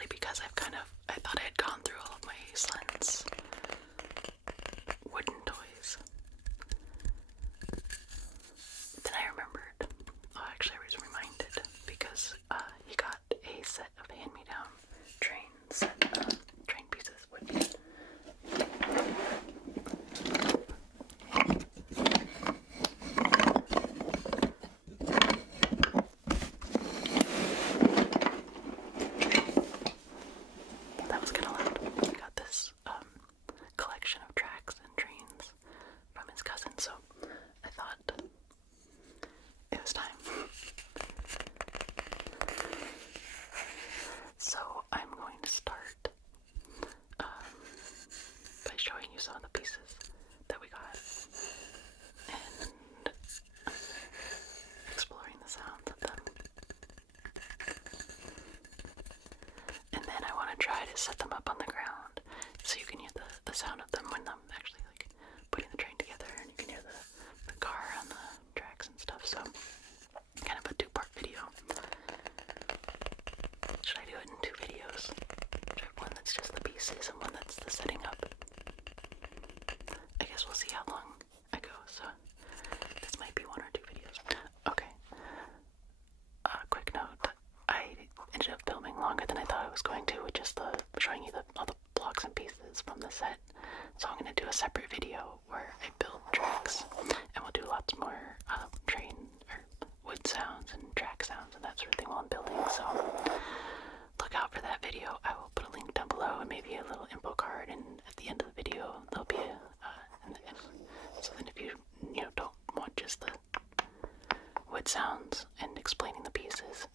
mostly because I thought I had gone through all of my Slen's wooden toys. Then I remembered, actually I was reminded, because he got a set of hand-me-down train pieces, which that was kind of loud. He got this collection of tracks and trains from his cousin, so I thought it was time. So I'm going to start by showing you some of the pieces that we got and exploring the sounds of them. And then I want to try to set them up on the ground so you can hear the sound of them when I'm actually like putting the train together, and you can hear the car on the tracks and stuff. So kind of a two-part video. Should I do it in two videos? Should I have one that's just the pieces and one that's the setting up? I guess we'll see how long I go, so this might be one or two videos. Okay. Quick note, I ended up filming longer than I thought I was going to, with just showing you all the blocks and pieces from the set. So I'm going to do a separate video where I build tracks, and we'll do lots more train or wood sounds and track sounds and that sort of thing while I'm building. So look out for that video. I will put a link down below and maybe a little info card, and at the end of the video there'll be so then if you don't want just the wood sounds and explaining the pieces,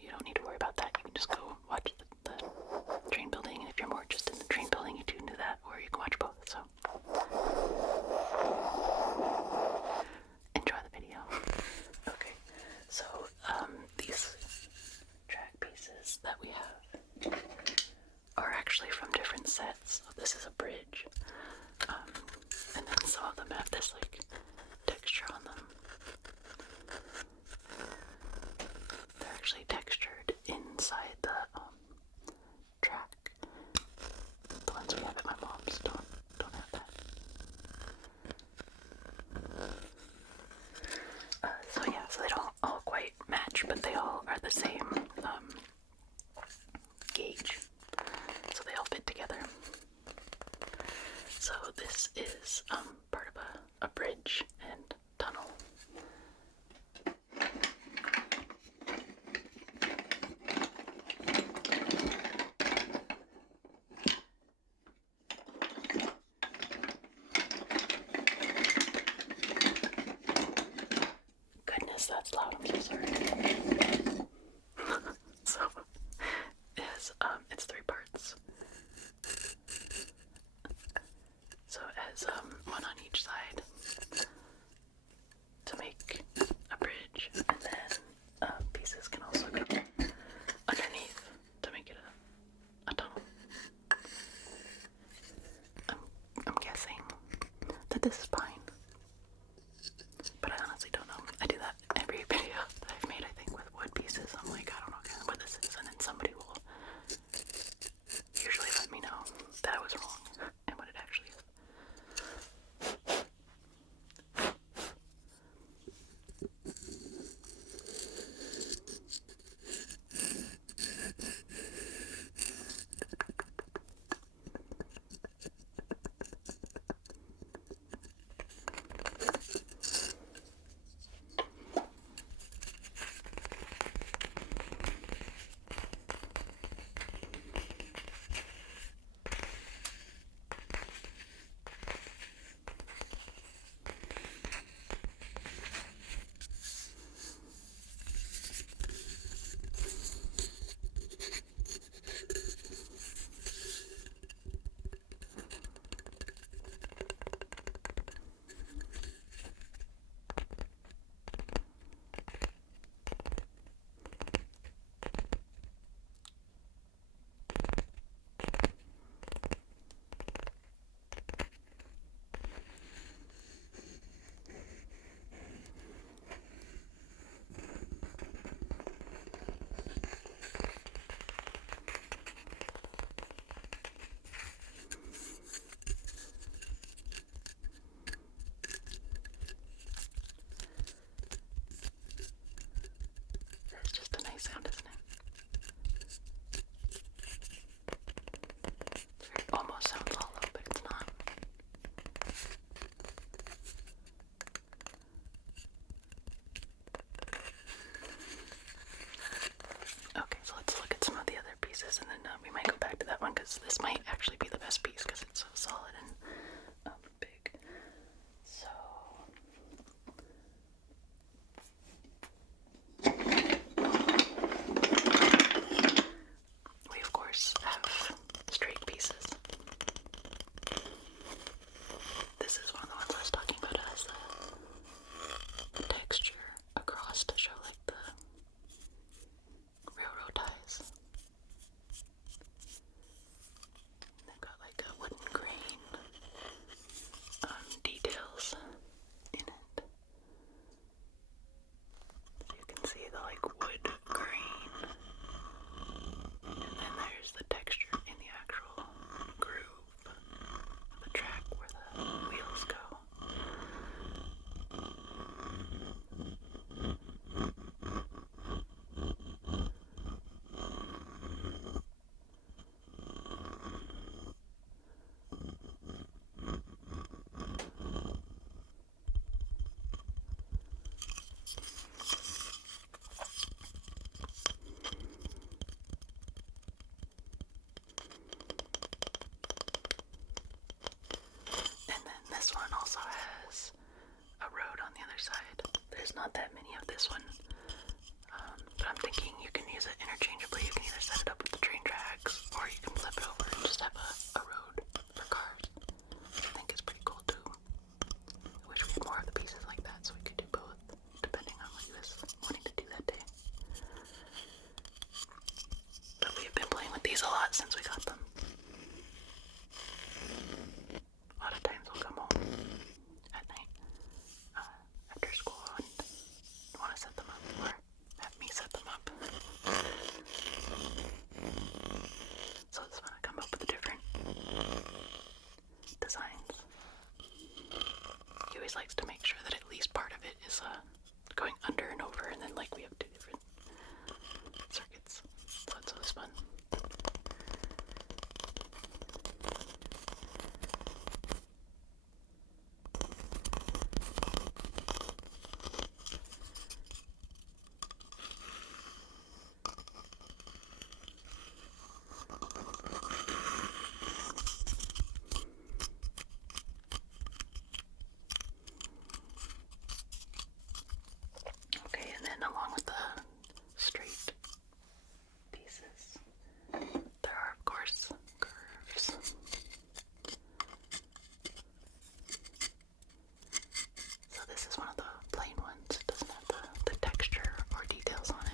you don't need to worry about that. You can just go watch the train building, and if you're more interested in the train building, you can do that, or you can watch both. So enjoy the video. Okay, so these track pieces that we have are actually from different sets. So this is a bridge, and then some of them have this like texture on them. They're actually textured inside the track. The ones we have at my mom's don't have that. So they don't all quite match, but they all are the same gauge. So they all fit together. So this is part of a bridge and tunnel. Goodness, that's loud. I'm so sorry. So it's three parts. So it has one on each side to make a bridge, and then pieces can also go underneath to make it a tunnel. I'm guessing that this is pine, but I honestly don't know. I do that every video that I've made, I think, with wood pieces. I'm like, I don't know what this is, and then somebody will we might go back to that one because this might actually be the best piece because it's so solid and big. So we of course have straight pieces. This is one of the ones I was talking about. It has the texture across to show like the railroad ties. They've got like a wooden grain details in it. So you can see the like wood grain. And then there's the texture in the actual groove of the track where the wheels go. This one also has a road on the other side. There's not that many of this one, but I'm thinking you can use it interchangeably. You can either set it up with the train tracks, or you can flip it over and just have a road for cars. I think it's pretty cool too. I wish we had more of the pieces like that so we could do both, depending on what you was wanting to do that day. But we have been playing with these a lot since we got them. A lot of times we'll come home at night after school and want to set them up, or have me set them up. So it's fun to come up with the different designs. He always likes to make sure that at least part of it is going under and over, and then like we have two different circuits. So it's always fun. Okay, and then along with the straight pieces, there are of course curves. So this is one of the plain ones. It doesn't have the texture or details on it.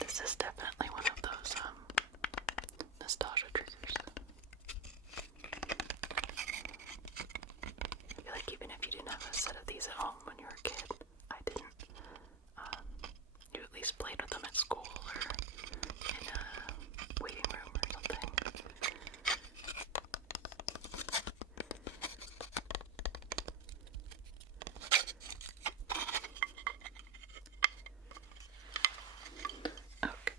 This is definitely one of those nostalgia triggers. I feel like even if you didn't have a set of these at home when you were a kid, I didn't, you at least played with them at school or in a waiting room or something. Okay.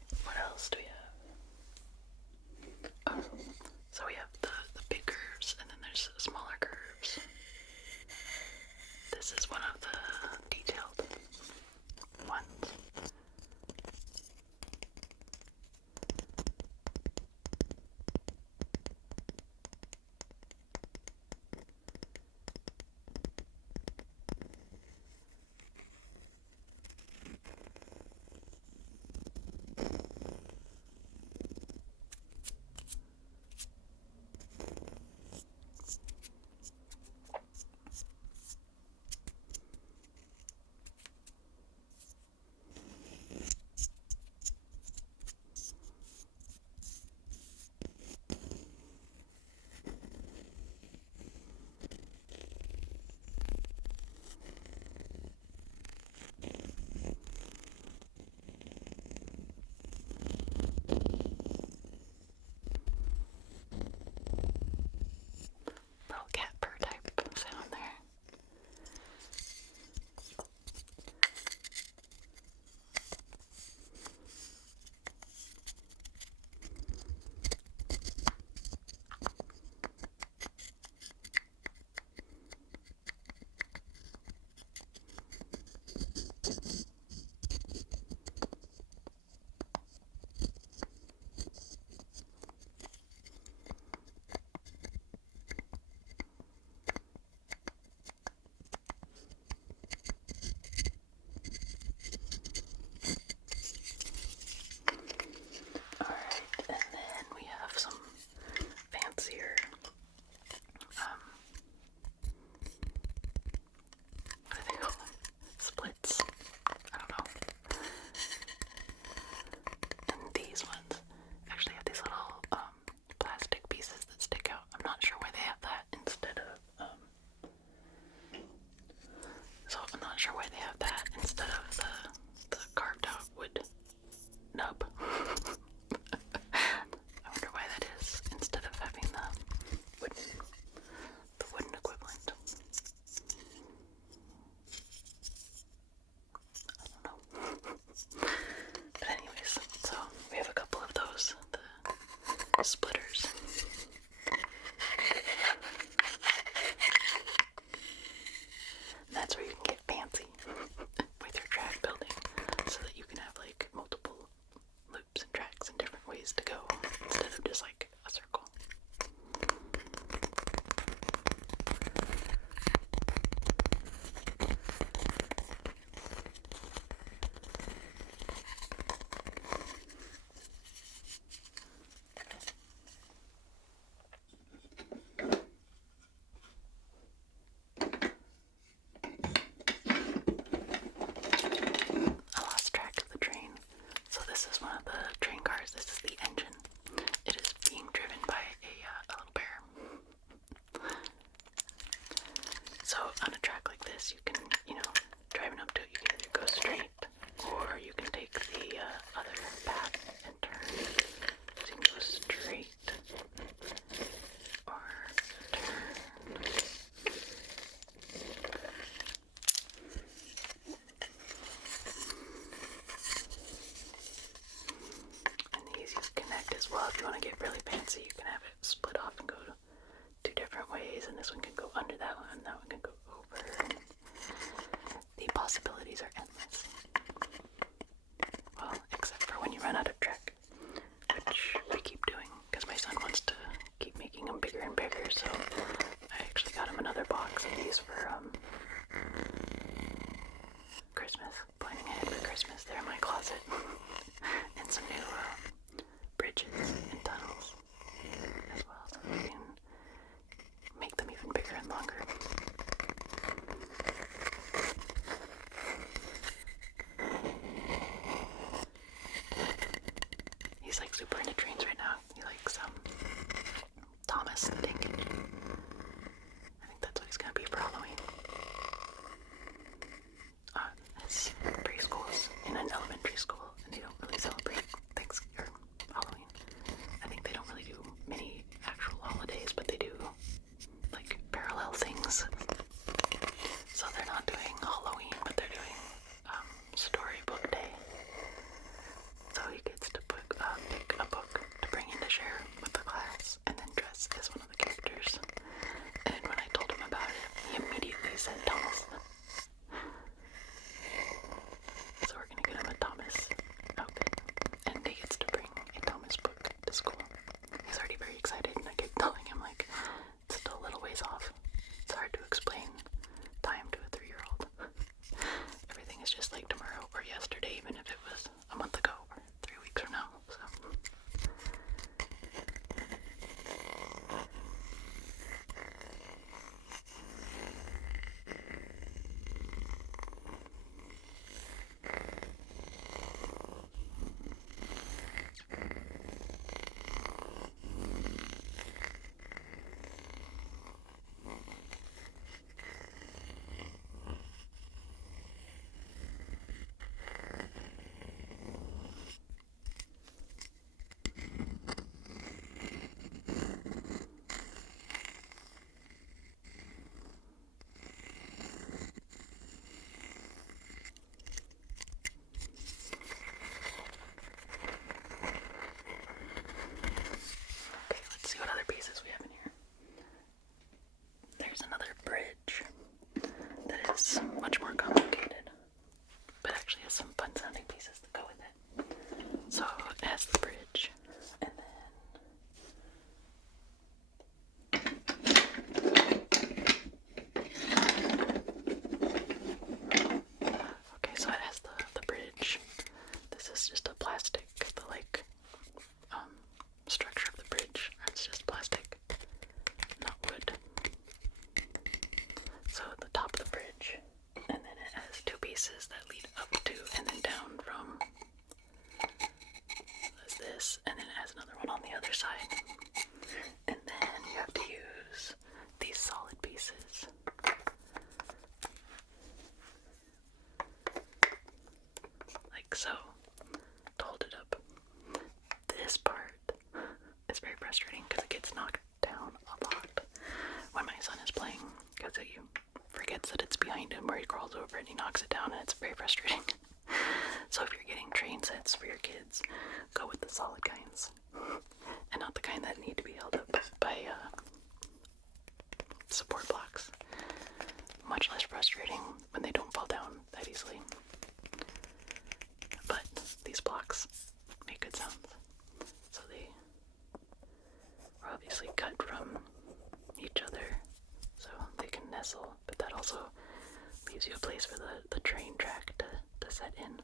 ways to go instead of just like a circle. I lost track of the train. So this is one of the train cars. This is the engine. It is being driven by a little bear. So on a track like this, you can, driving up to it, you can either go straight or you can take the other path and turn. So you can go straight or turn. And these you connect as well. If you want to get really fancy, you can have it split off and go two different ways, and this one can go under that one, that one can go over. The possibilities are endless. Well, except for when you run out of track, which we keep doing because my son wants to keep making them bigger and bigger, so I actually got him another box of these for Christmas. Planning ahead for Christmas. They're in my closet. And some new bridges and tunnels as well, so we can make them even bigger and longer. He's like super into trains right now. He likes Thomas the Tank Engine. I think that's what he's gonna be for Halloween. His preschool is in an elementary school, and they don't really celebrate Halloween. I think they don't really do many actual holidays, but they do like parallel things. So they're not doing Halloween, but they're doing storybook day. So he gets to pick a book to bring in to share with the class, and then dress as one of the characters. And when I told him about it, he immediately said Thomas. So we're gonna get him a Thomas outfit, and he gets to bring a Thomas book to school. He's already very excited, and I keep telling him, like, it's still a little ways off. It's hard to explain time to a 3-year-old. Everything is just like tomorrow or yesterday, even if it was a month ago or 3 weeks from now. So. What other pieces we have in here? There's another bridge that is much more complicated, but actually has some fun sounding pieces that go with it. So it has the bridge, and okay, so it has the bridge. This is just a plastic, the structure of the bridge. It's just plastic, not wood. So the top of the bridge, and then it has two pieces that lead up to and then down from. There's this, and then it has another one on the other side. And then you have to use these solid pieces. Like so, to hold it up. This part is very frustrating because it gets knocked down a lot when my son is playing, because he forgets that it's behind him, or he crawls over and he knocks it down, and it's very frustrating. So if you're getting train sets for your kids, go with the solid kinds, and not the kind that need to be held up by support blocks. Much less frustrating when they don't fall down that easily. But these blocks make good sounds. So gives you a place for the train track to set in.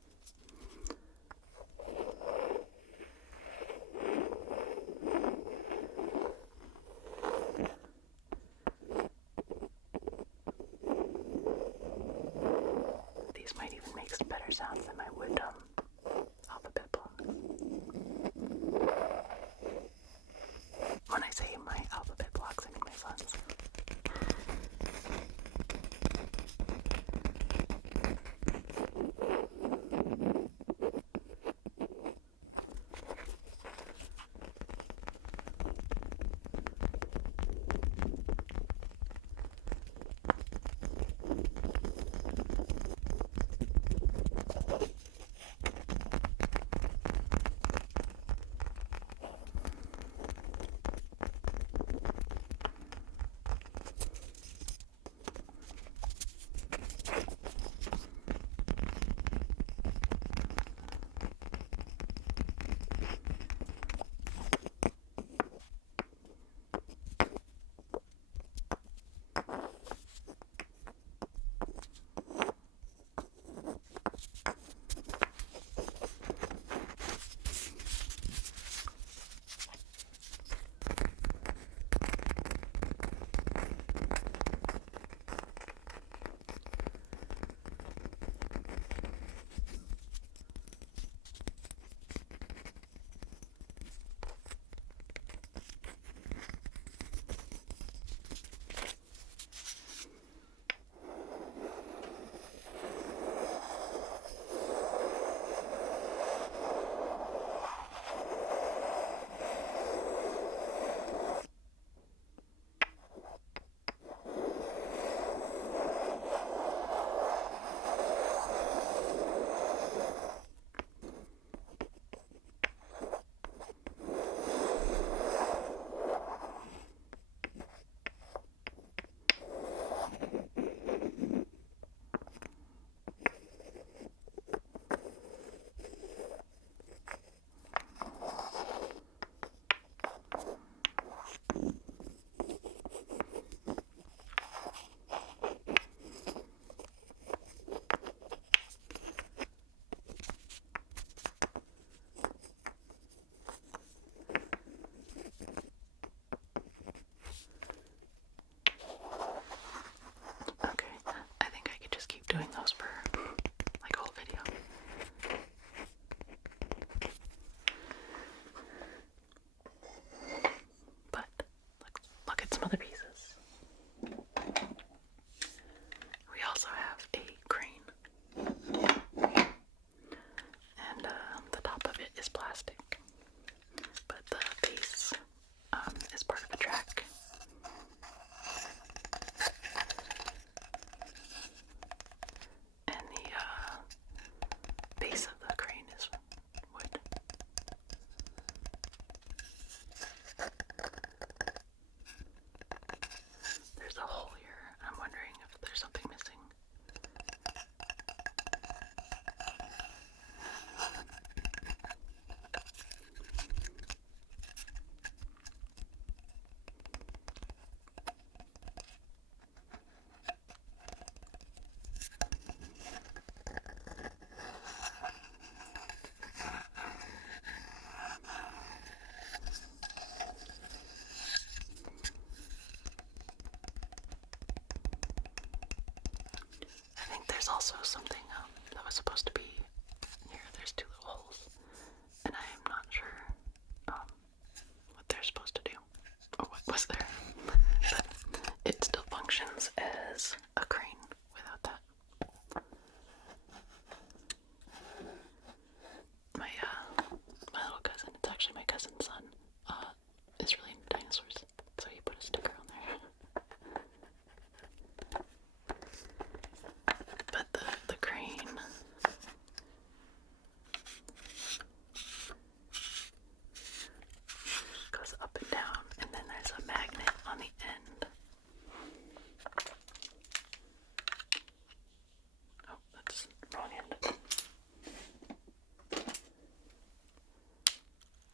These might even make some better sounds than my wood alphabet blocks. When I say my alphabet blocks, I mean my son's. Doing those for like a whole video. But let's look at some other pieces. We also have a crane, and the top of it is plastic, but the base is part of a track. Base of the crane is wood. There's a hole here. I'm wondering if there's something missing. There's also something that was supposed to be here. There's two little holes, and I am not sure what they're supposed to do, or what was there, but it still functions as a crane without that. My little cousin, it's actually my cousin's son, is really into dinosaurs, so he put a sticker on there. But the crane goes up and down, and then there's a magnet on the end. Oh, that's wrong end.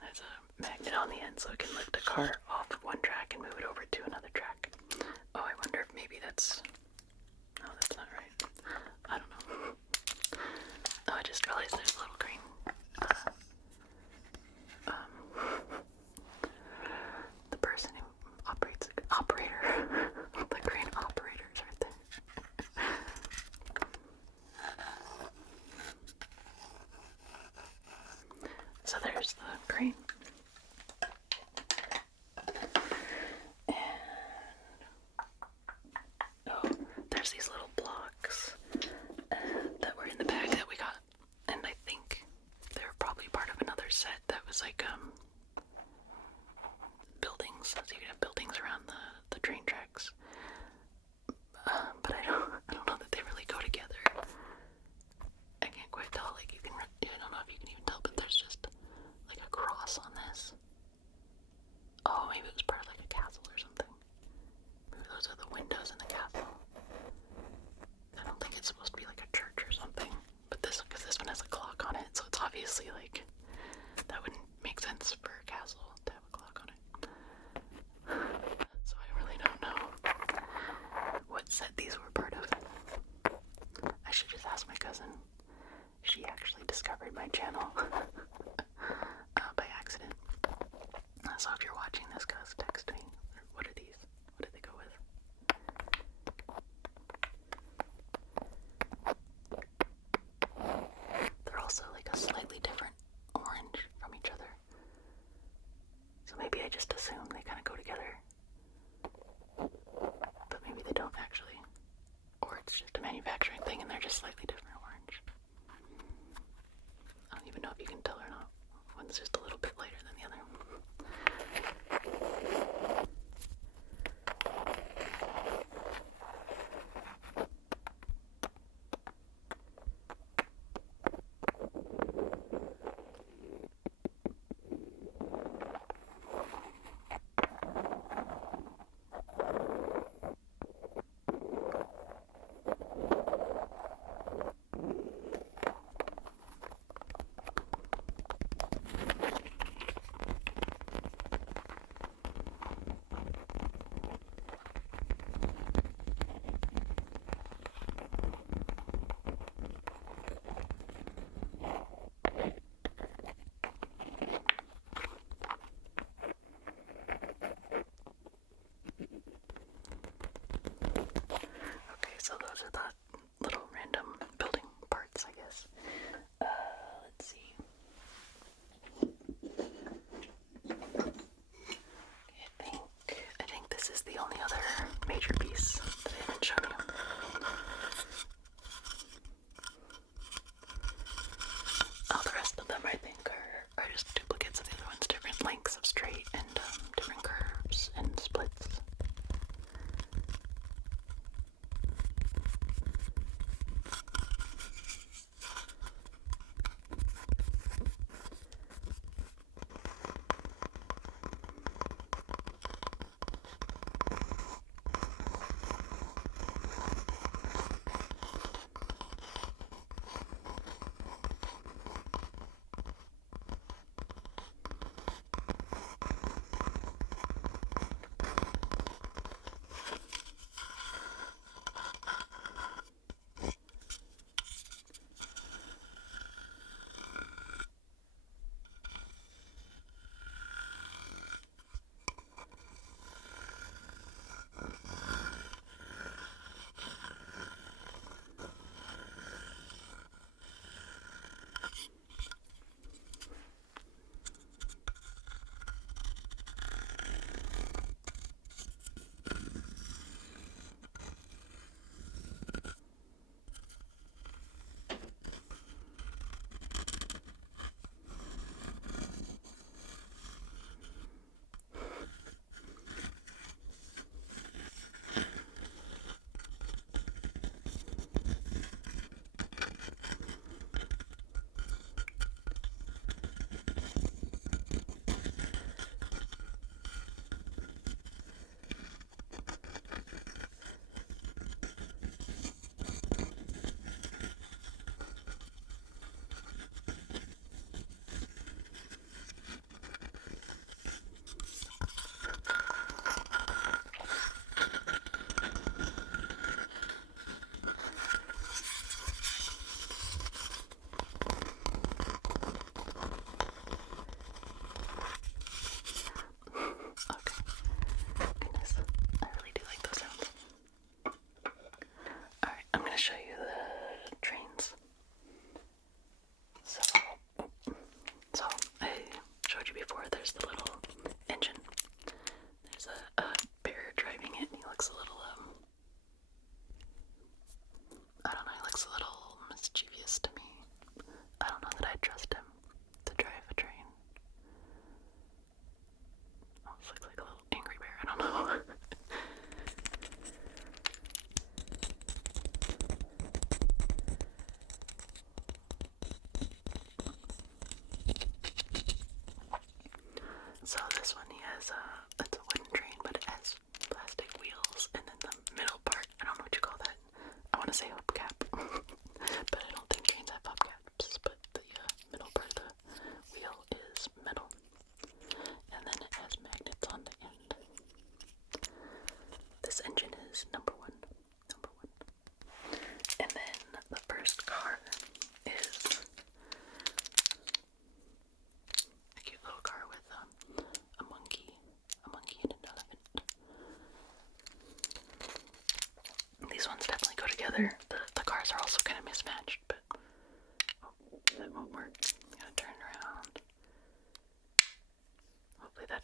There's a magnet on the end, so it can lift a car off of one track and move it over to another track. Oh, I wonder if maybe that's... No, that's not right. I don't know. Oh, I just realized there's a little green. The person who operates operator. The green operator is right there. So there's the green. And oh, there's these little blocks that were in the bag that we got. And I think they're probably part of another set that was like buildings. So you could have buildings around the train tracks. But I don't know that they really go together. I can't quite tell. Like I don't know if you can even tell, but there's just like a cross on this. Oh, maybe it was part of like a castle or something. Maybe those are the windows in the castle. I don't think it's supposed to be like a church or something. But because this one has a clock on it, so it's obviously like, that wouldn't make sense for a castle to have a clock on it. So I really don't know what set these were part of. I should just ask my cousin. She actually discovered my channel by accident. So if you're watching this, guys, text me. What are these? What did they go with? They're also like a slightly different orange from each other. So maybe I just assume they kind of go together. But maybe they don't actually. Or it's just a manufacturing thing and they're just slightly different orange. I don't even know if you can tell or not. One's just a little bit lighter than the other.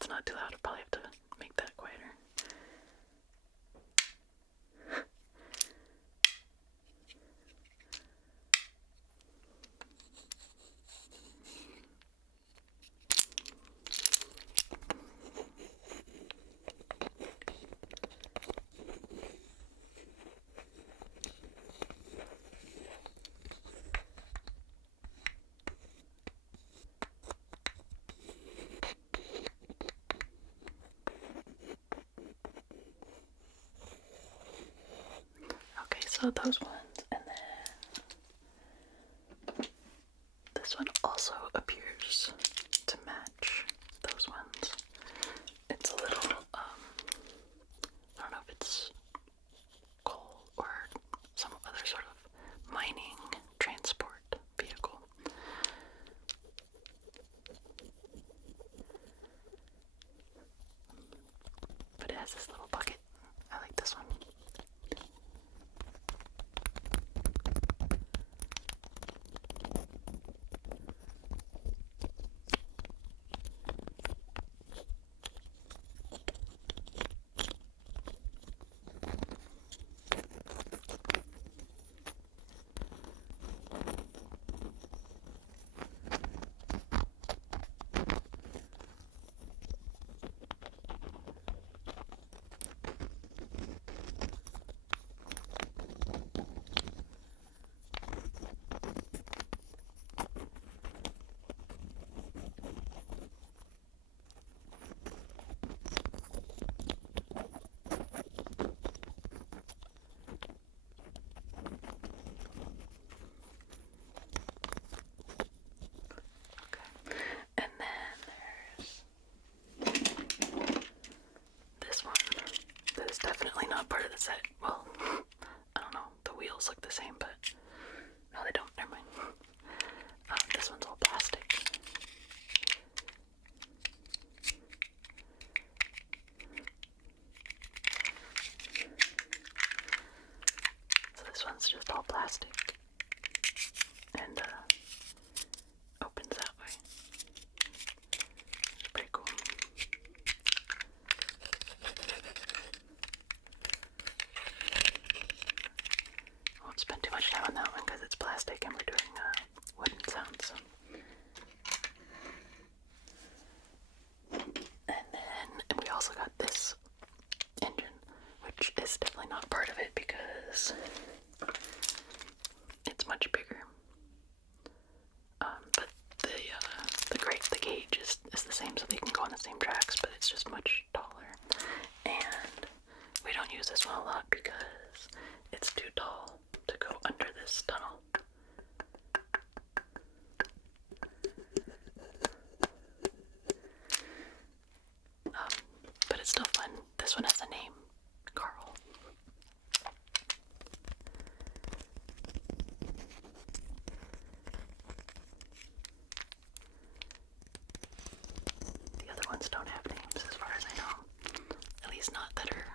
that's not too loud. I'll probably have to make that quieter. Okay, so those ones, and then this one also appears to match those ones. It's a little, I don't know if it's coal or some other sort of mining transport vehicle. But it has this little bucket. I like this one. Definitely not part of the set. Well, I don't know. The wheels look the same, but no, they don't. Never mind. This one's all plastic. So this one's just all plastic and opens that way. It's pretty cool. Won't spend too much time on that one because it's plastic and we're doing wooden sounds. And then we also got this engine, which is definitely not part of it because it's much bigger. But the gauge is the same, so they can go on the same tracks, but it's just much taller. And we don't use this one a lot because it's too tall to go under this tunnel. But it's still fun. This one has a name, Carl. The other ones don't have names as far as I know. At least not that are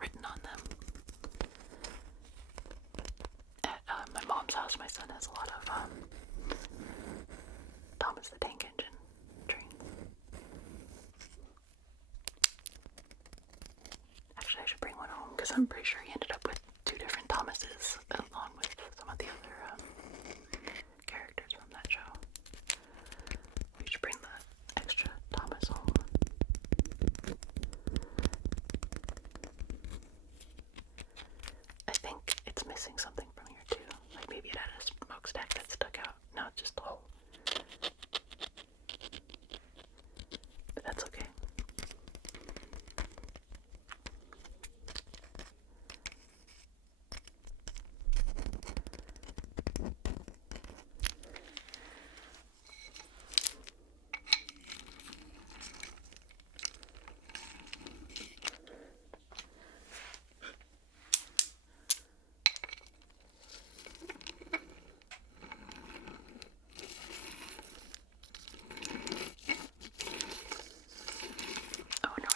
written on them. At my mom's house, my son has a lot of Thomas the Tank Engine trains. Actually, I should bring one home because I'm pretty sure he ended up with 2 different Thomases along with some of the other characters from that show. We should bring the extra Thomas home. I think it's missing something from here too. Like maybe it had a smokestack that stuck out. Now it's just a hole. But that's okay.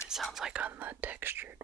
Sounds like on the textured